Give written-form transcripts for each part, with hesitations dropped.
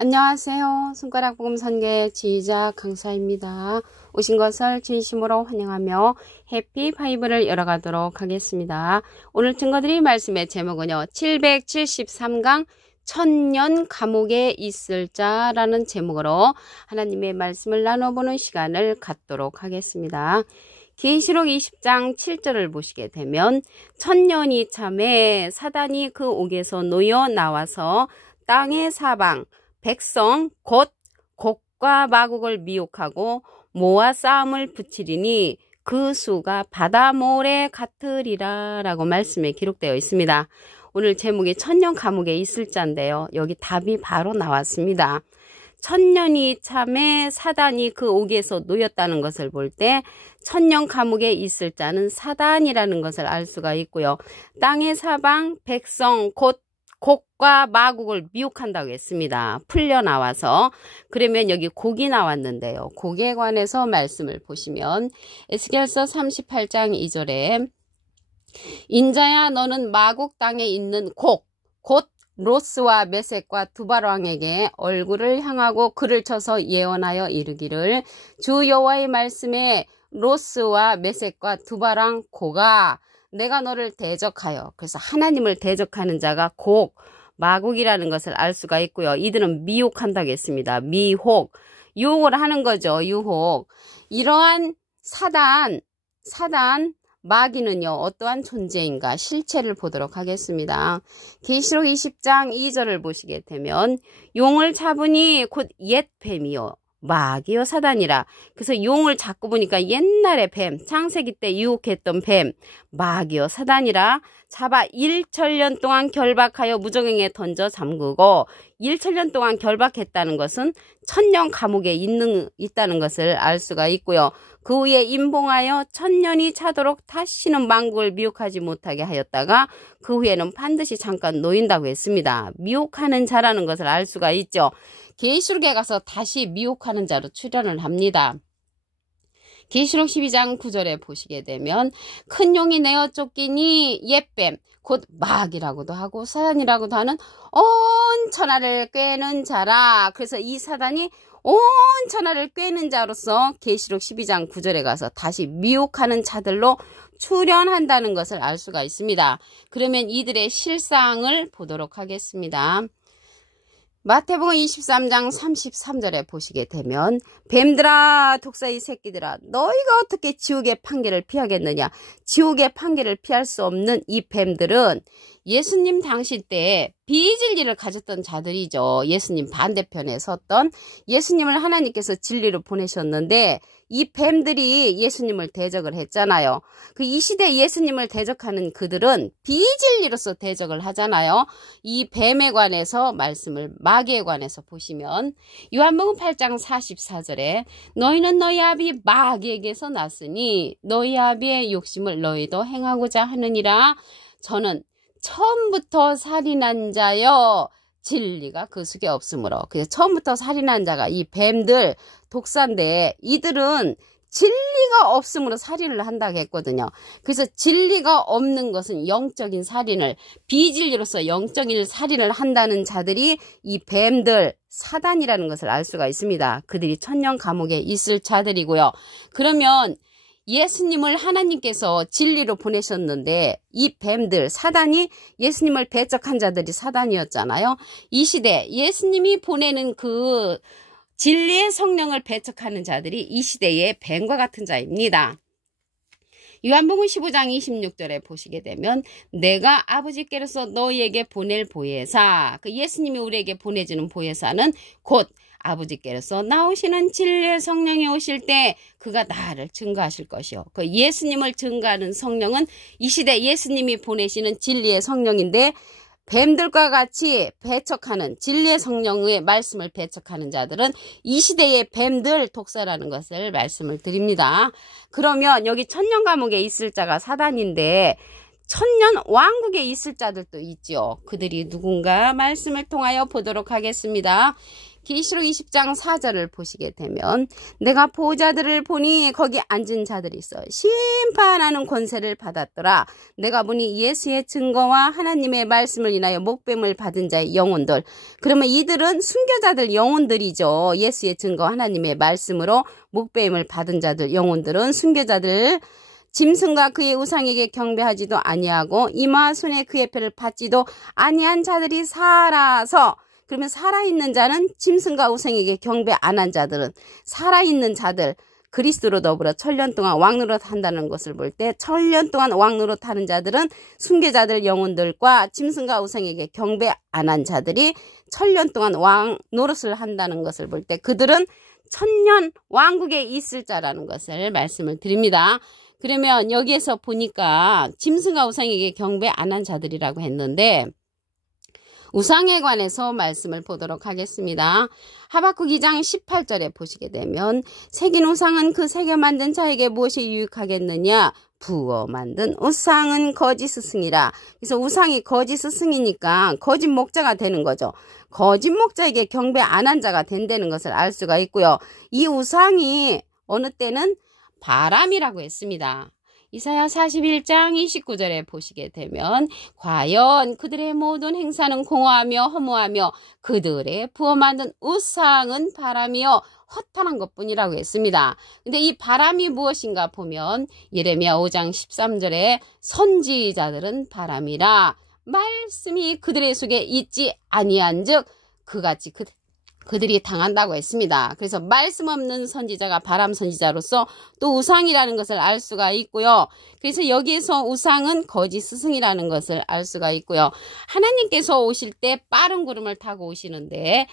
안녕하세요. 손가락 복음 선교의 지휘자 강사입니다. 오신 것을 진심으로 환영하며 해피 바이블을 열어가도록 하겠습니다. 오늘 증거드릴 말씀의 제목은요. 773강 천년 감옥에 있을 자라는 제목으로 하나님의 말씀을 나눠보는 시간을 갖도록 하겠습니다. 계시록 20장 7절을 보시게 되면 천년이 참에 사단이 그 옥에서 놓여 나와서 땅의 사방 백성 곧 곡과 마곡을 미혹하고 모아 싸움을 붙이리니 그 수가 바다 모래 같으리라 라고 말씀에 기록되어 있습니다. 오늘 제목이 천년 감옥에 있을 자인데요. 여기 답이 바로 나왔습니다. 천년이 참에 사단이 그 옥에서 놓였다는 것을 볼 때 천년 감옥에 있을 자는 사단이라는 것을 알 수가 있고요. 땅의 사방 백성 곧 곡과 마곡을 미혹한다고 했습니다. 풀려 나와서. 그러면 여기 곡이 나왔는데요. 곡에 관해서 말씀을 보시면 에스겔서 38장 2절에 인자야 너는 마곡 땅에 있는 곡 곧 로스와 메섹과 두발왕에게 얼굴을 향하고 글을 쳐서 예언하여 이르기를 주 여호와의 말씀에 로스와 메섹과 두발왕 고가 내가 너를 대적하여, 그래서 하나님을 대적하는 자가 곡, 마곡이라는 것을 알 수가 있고요. 이들은 미혹한다고 했습니다. 미혹, 유혹을 하는 거죠. 유혹. 이러한 사단, 마귀는요. 어떠한 존재인가 실체를 보도록 하겠습니다. 계시록 20장 2절을 보시게 되면 용을 잡으니 곧 옛 뱀이요. 마귀요 사단이라. 그래서 용을 잡고 보니까 옛날의 뱀, 창세기 때 유혹했던 뱀, 마귀요 사단이라 잡아 1천년 동안 결박하여 무저갱에 던져 잠그고 1천년 동안 결박했다는 것은 천년 감옥에 있다는 것을 알 수가 있고요. 그 후에 임봉하여 천년이 차도록 다시는 만국을 미혹하지 못하게 하였다가 그 후에는 반드시 잠깐 놓인다고 했습니다. 미혹하는 자라는 것을 알 수가 있죠. 계시록에 가서 다시 미혹하는 자로 출현을 합니다. 계시록 12장 9절에 보시게 되면 큰 용이 내어 쫓기니 옛뱀 곧 마귀라고도 하고 사단이라고도 하는 온 천하를 꿰는 자라. 그래서 이 사단이 온 천하를 꿰는 자로서 계시록 12장 9절에 가서 다시 미혹하는 자들로 출현한다는 것을 알 수가 있습니다. 그러면 이들의 실상을 보도록 하겠습니다. 마태복음 23장 33절에 보시게 되면 뱀들아 독사의 새끼들아 너희가 어떻게 지옥의 판결을 피하겠느냐. 지옥의 판결을 피할 수 없는 이 뱀들은 예수님 당시 때 비진리를 가졌던 자들이죠. 예수님 반대편에 섰던 예수님을 하나님께서 진리로 보내셨는데 이 뱀들이 예수님을 대적을 했잖아요. 그 이 시대 예수님을 대적하는 그들은 비진리로서 대적을 하잖아요. 이 뱀에 관해서 말씀을 마귀에 관해서 보시면 요한복음 8장 44절에 너희는 너희 아비 마귀에게서 났으니 너희 아비의 욕심을 너희도 행하고자 하느니라. 저는 처음부터 살인한 자여 진리가 그 속에 없으므로. 그래서 처음부터 살인한 자가 이 뱀들 독사인데 이들은 진리가 없으므로 살인을 한다고 했거든요. 그래서 진리가 없는 것은 영적인 살인을, 비진리로서 영적인 살인을 한다는 자들이 이 뱀들 사단이라는 것을 알 수가 있습니다. 그들이 천년 감옥에 있을 자들이고요. 그러면 예수님을 하나님께서 진리로 보내셨는데 이 뱀들 사단이 예수님을 배척한 자들이 사단이었잖아요. 이 시대 예수님이 보내는 그 진리의 성령을 배척하는 자들이 이 시대의 뱀과 같은 자입니다. 요한복음 15장 26절에 보시게 되면 내가 아버지께로서 너희에게 보낼 보혜사, 그 예수님이 우리에게 보내주는 보혜사는 곧 아버지께로서 나오시는 진리의 성령이 오실 때 그가 나를 증거하실 것이요. 그 예수님을 증거하는 성령은 이 시대 예수님이 보내시는 진리의 성령인데 뱀들과 같이 배척하는 진리의 성령의 말씀을 배척하는 자들은 이 시대의 뱀들 독사라는 것을 말씀을 드립니다. 그러면 여기 천년 감옥에 있을 자가 사단인데 천년 왕국에 있을 자들도 있죠. 그들이 누군가 말씀을 통하여 보도록 하겠습니다. 계시록 20장 4절을 보시게 되면 내가 보호자들을 보니 거기 앉은 자들이 있어 심판하는 권세를 받았더라. 내가 보니 예수의 증거와 하나님의 말씀을 인하여 목뱀을 받은 자의 영혼들. 그러면 이들은 순교자들 영혼들이죠. 예수의 증거와 하나님의 말씀으로 목뱀을 받은 자들 영혼들은 순교자들. 짐승과 그의 우상에게 경배하지도 아니하고 이마 손에 그의 표를 받지도 아니한 자들이 살아서. 그러면 살아있는 자는 짐승과 우상에게 경배 안 한 자들은 살아있는 자들 그리스도로 더불어 1000년 동안 왕노릇 한다는 것을 볼 때 1000년 동안 왕노릇 하는 자들은 순교자들 영혼들과 짐승과 우상에게 경배 안 한 자들이 1000년 동안 왕노릇을 한다는 것을 볼 때 그들은 1000년 왕국에 있을 자라는 것을 말씀을 드립니다. 그러면 여기에서 보니까 짐승과 우상에게 경배 안 한 자들이라고 했는데 우상에 관해서 말씀을 보도록 하겠습니다. 하박국 2장 18절에 보시게 되면 새긴 우상은 그 새겨 만든 자에게 무엇이 유익하겠느냐? 부어 만든 우상은 거짓 스승이라. 그래서 우상이 거짓 스승이니까 거짓 목자가 되는 거죠. 거짓 목자에게 경배 안 한 자가 된다는 것을 알 수가 있고요. 이 우상이 어느 때는 바람이라고 했습니다. 이사야 41장 29절에 보시게 되면 과연 그들의 모든 행사는 공허하며 허무하며 그들의 부어 만든 우상은 바람이요 허탄한 것뿐이라고 했습니다. 근데 이 바람이 무엇인가 보면 예레미야 5장 13절에 선지자들은 바람이라 말씀이 그들의 속에 있지 아니한즉 그같이 그들이 당한다고 했습니다. 그래서 말씀 없는 선지자가 바람 선지자로서 또 우상이라는 것을 알 수가 있고요. 그래서 여기에서 우상은 거짓 스승이라는 것을 알 수가 있고요. 하나님께서 오실 때 빠른 구름을 타고 오시는데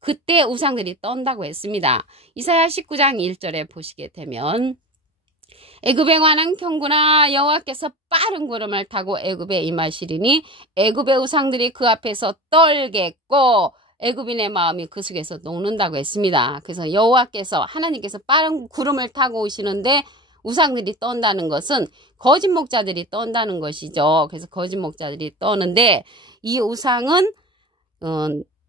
그때 우상들이 떤다고 했습니다. 이사야 19장 1절에 보시게 되면 애굽에 관한 경고나 여호와께서 빠른 구름을 타고 애굽에 임하시리니 애굽의 우상들이 그 앞에서 떨겠고 애굽인의 마음이 그 속에서 녹는다고 했습니다. 그래서 여호와께서 하나님께서 빠른 구름을 타고 오시는데 우상들이 떤다는 것은 거짓 목자들이 떤다는 것이죠. 그래서 거짓 목자들이 떠는데 이 우상은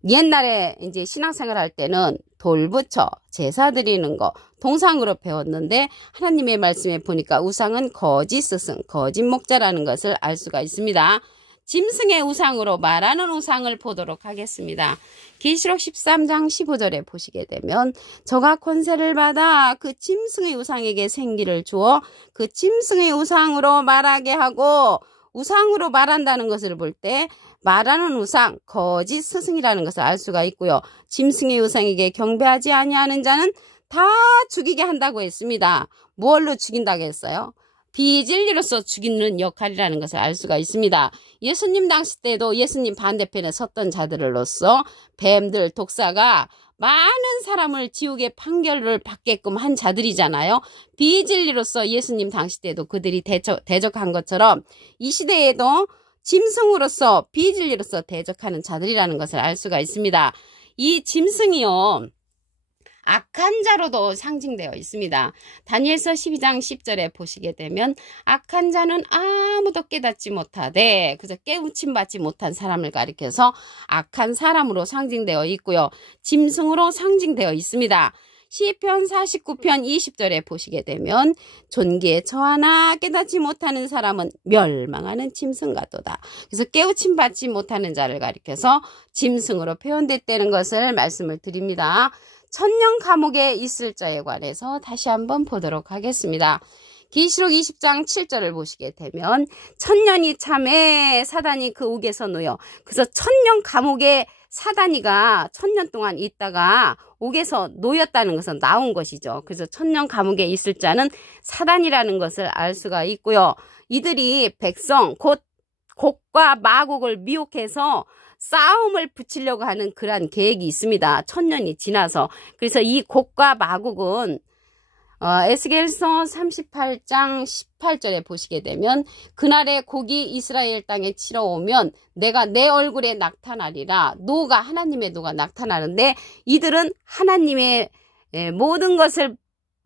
옛날에 이제 신앙생활 할 때는 돌 붙여 제사 드리는 거 동상으로 배웠는데 하나님의 말씀에 보니까 우상은 거짓 스승, 거짓 목자라는 것을 알 수가 있습니다. 짐승의 우상으로 말하는 우상을 보도록 하겠습니다. 계시록 13장 15절에 보시게 되면 저가 권세를 받아 그 짐승의 우상에게 생기를 주어 그 짐승의 우상으로 말하게 하고 우상으로 말한다는 것을 볼 때 말하는 우상, 거짓 스승이라는 것을 알 수가 있고요. 짐승의 우상에게 경배하지 아니하는 자는 다 죽이게 한다고 했습니다. 무엇로 죽인다고 했어요? 비진리로서 죽이는 역할이라는 것을 알 수가 있습니다. 예수님 당시 때도 예수님 반대편에 섰던 자들로서 뱀들, 독사가 많은 사람을 지옥의 판결을 받게끔 한 자들이잖아요. 비진리로서 예수님 당시 때도 그들이 대적한 것처럼 이 시대에도 짐승으로서 비진리로서 대적하는 자들이라는 것을 알 수가 있습니다. 이 짐승이요. 악한 자로도 상징되어 있습니다. 다니엘서 12장 10절에 보시게 되면 악한 자는 아무도 깨닫지 못하되 그저 깨우침 받지 못한 사람을 가리켜서 악한 사람으로 상징되어 있고요. 짐승으로 상징되어 있습니다. 시편 49편 20절에 보시게 되면 존귀에 처하나 깨닫지 못하는 사람은 멸망하는 짐승 같도다. 그래서 깨우침 받지 못하는 자를 가리켜서 짐승으로 표현됐다는 것을 말씀을 드립니다. 천년 감옥에 있을 자에 관해서 다시 한번 보도록 하겠습니다. 계시록 20장 7절을 보시게 되면 천년이 참에 사단이 그 옥에서 놓여 그래서 천년 감옥에 사단이가 천년 동안 있다가 옥에서 놓였다는 것은 나온 것이죠. 그래서 천년 감옥에 있을 자는 사단이라는 것을 알 수가 있고요. 이들이 백성 곧 곡과 마곡을 미혹해서 싸움을 붙이려고 하는 그러한 계획이 있습니다. 천년이 지나서. 그래서 이 곡과 마곡은 에스겔서 38장 18절에 보시게 되면 그날에 곡이 이스라엘 땅에 치러 오면 내가 내 얼굴에 나타나리라. 노가 하나님의 노가 나타나는데 이들은 하나님의 모든 것을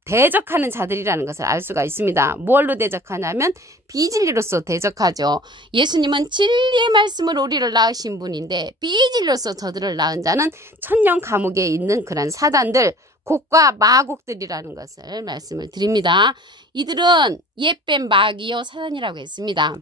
대적하는 자들이라는 것을 알 수가 있습니다. 뭘로 대적하냐면 비진리로서 대적하죠. 예수님은 진리의 말씀으로 우리를 낳으신 분인데 비진리로서 저들을 낳은 자는 천년 감옥에 있는 그런 사단들, 곡과 마곡들이라는 것을 말씀을 드립니다. 이들은 옛뱀 마귀요 사단이라고 했습니다.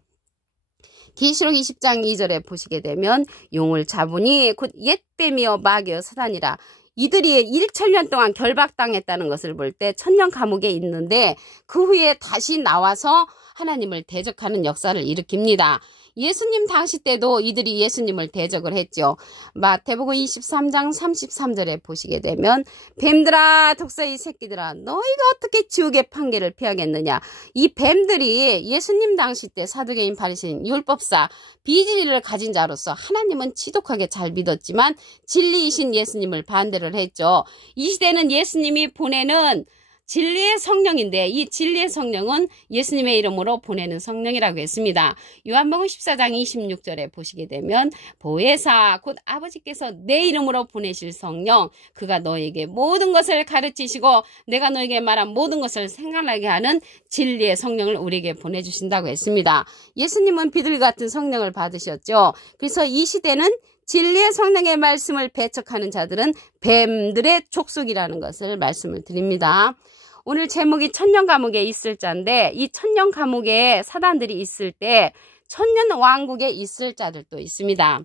계시록 20장 2절에 보시게 되면 용을 잡으니 곧 옛뱀이요 마귀요 사단이라. 이들이 1천년 동안 결박당했다는 것을 볼 때 천년 감옥에 있는데 그 후에 다시 나와서 하나님을 대적하는 역사를 일으킵니다. 예수님 당시 때도 이들이 예수님을 대적을 했죠. 마태복음 23장 33절에 보시게 되면 뱀들아 독사의 새끼들아 너희가 어떻게 지옥의 판결을 피하겠느냐. 이 뱀들이 예수님 당시 때 사두개인 바리새인 율법사 비진리를 가진 자로서 하나님은 지독하게 잘 믿었지만 진리이신 예수님을 반대를 했죠. 이 시대는 예수님이 보내는 진리의 성령인데 이 진리의 성령은 예수님의 이름으로 보내는 성령이라고 했습니다. 요한복음 14장 26절에 보시게 되면 보혜사 곧 아버지께서 내 이름으로 보내실 성령 그가 너에게 모든 것을 가르치시고 내가 너에게 말한 모든 것을 생각나게 하는 진리의 성령을 우리에게 보내주신다고 했습니다. 예수님은 비둘기 같은 성령을 받으셨죠. 그래서 이 시대는 진리의 성령의 말씀을 배척하는 자들은 뱀들의 족속이라는 것을 말씀을 드립니다. 오늘 제목이 천년 감옥에 있을 자인데 이 천년 감옥에 사단들이 있을 때 천년 왕국에 있을 자들도 있습니다.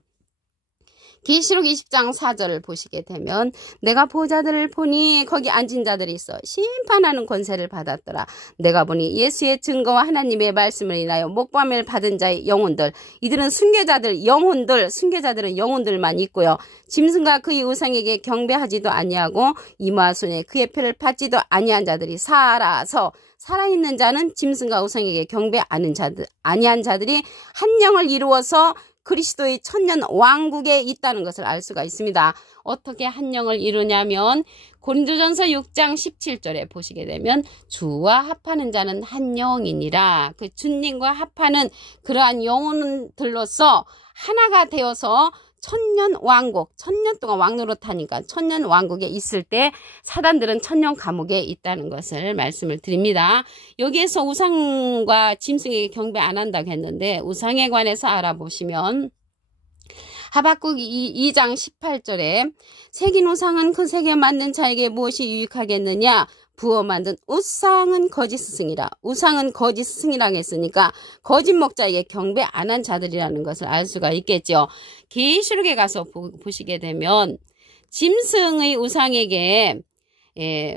계시록 20장 4절을 보시게 되면 내가 보자들을 보니 거기 앉은 자들이 있어 심판하는 권세를 받았더라. 내가 보니 예수의 증거와 하나님의 말씀을 인하여 목밤을 받은 자의 영혼들 이들은 순교자들 영혼들 순교자들은 영혼들만 있고요. 짐승과 그의 우상에게 경배하지도 아니하고 이마 손에 그의 표를 받지도 아니한 자들이 살아서 살아있는 자는 짐승과 우상에게 경배 아니한 자들이 한 영을 이루어서 그리스도의 천년 왕국에 있다는 것을 알 수가 있습니다. 어떻게 한 영을 이루냐면 고린도전서 6장 17절에 보시게 되면 주와 합하는 자는 한 영이니라. 그 주님과 합하는 그러한 영혼들로서 하나가 되어서 천년 왕국, 천년 동안 왕노릇하니까 천년 왕국에 있을 때 사단들은 천년 감옥에 있다는 것을 말씀을 드립니다. 여기에서 우상과 짐승에게 경배 안 한다고 했는데 우상에 관해서 알아보시면 하박국 2장 18절에 새긴 우상은 그 색에 만든 자에게 무엇이 유익하겠느냐. 부어 만든 우상은 거짓 스승이라. 우상은 거짓 스승이라고 했으니까 거짓 목자에게 경배 안 한 자들이라는 것을 알 수가 있겠죠. 계시록에 가서 보시게 되면 짐승의 우상에게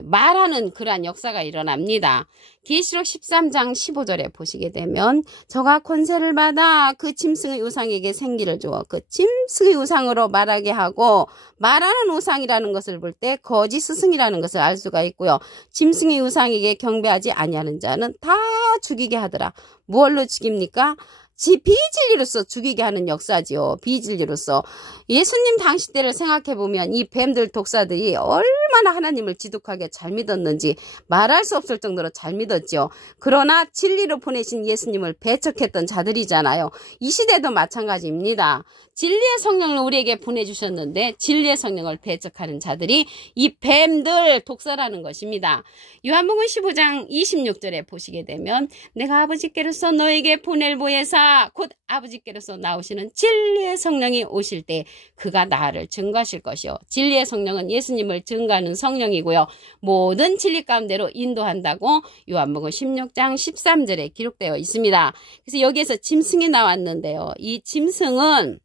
말하는 그러한 역사가 일어납니다. 계시록 13장 15절에 보시게 되면 저가 권세를 받아 그 짐승의 우상에게 생기를 주어 그 짐승의 우상으로 말하게 하고 말하는 우상이라는 것을 볼 때 거짓 스승이라는 것을 알 수가 있고요. 짐승의 우상에게 경배하지 아니하는 자는 다 죽이게 하더라. 무엇로 죽입니까? 비진리로서 죽이게 하는 역사지요. 비진리로서. 예수님 당시 때를 생각해보면 이 뱀들 독사들이 얼마나 하나님을 지독하게 잘 믿었는지 말할 수 없을 정도로 잘 믿었죠. 그러나 진리로 보내신 예수님을 배척했던 자들이잖아요. 이 시대도 마찬가지입니다. 진리의 성령을 우리에게 보내주셨는데 진리의 성령을 배척하는 자들이 이 뱀들 독사라는 것입니다. 요한복음 15장 26절에 보시게 되면 내가 아버지께로서 너에게 보낼 보혜사 곧 아버지께로서 나오시는 진리의 성령이 오실 때 그가 나를 증거하실 것이요. 진리의 성령은 예수님을 증거하는 성령이고요. 모든 진리 가운데로 인도한다고 요한복음 16장 13절에 기록되어 있습니다. 그래서 여기에서 짐승이 나왔는데요. 이 짐승은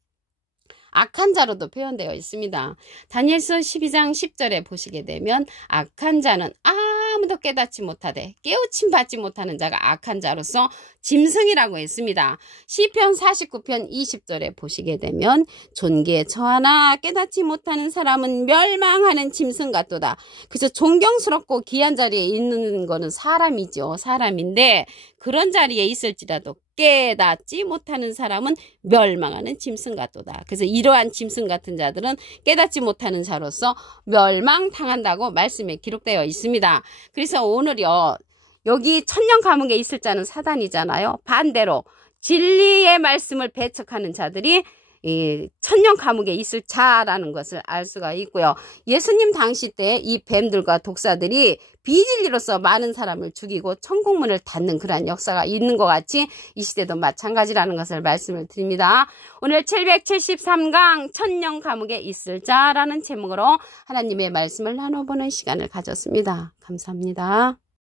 악한 자로도 표현되어 있습니다. 다니엘서 12장 10절에 보시게 되면 악한 자는 아무도 깨닫지 못하되 깨우침 받지 못하는 자가 악한 자로서 짐승이라고 했습니다. 시편 49편 20절에 보시게 되면 존귀에 처하나 깨닫지 못하는 사람은 멸망하는 짐승 같도다. 그래서 존경스럽고 귀한 자리에 있는 거는 사람이죠. 사람인데 그런 자리에 있을지라도 깨닫지 못하는 사람은 멸망하는 짐승 같도다. 그래서 이러한 짐승 같은 자들은 깨닫지 못하는 자로서 멸망당한다고 말씀에 기록되어 있습니다. 그래서 오늘요. 여기 천년 감옥에 있을 자는 사단이잖아요. 반대로 진리의 말씀을 배척하는 자들이 이 천년 감옥에 있을 자라는 것을 알 수가 있고요. 예수님 당시 때 이 뱀들과 독사들이 비진리로서 많은 사람을 죽이고 천국문을 닫는 그러한 역사가 있는 것 같이 이 시대도 마찬가지라는 것을 말씀을 드립니다. 오늘 773강 천년 감옥에 있을 자라는 제목으로 하나님의 말씀을 나눠보는 시간을 가졌습니다. 감사합니다.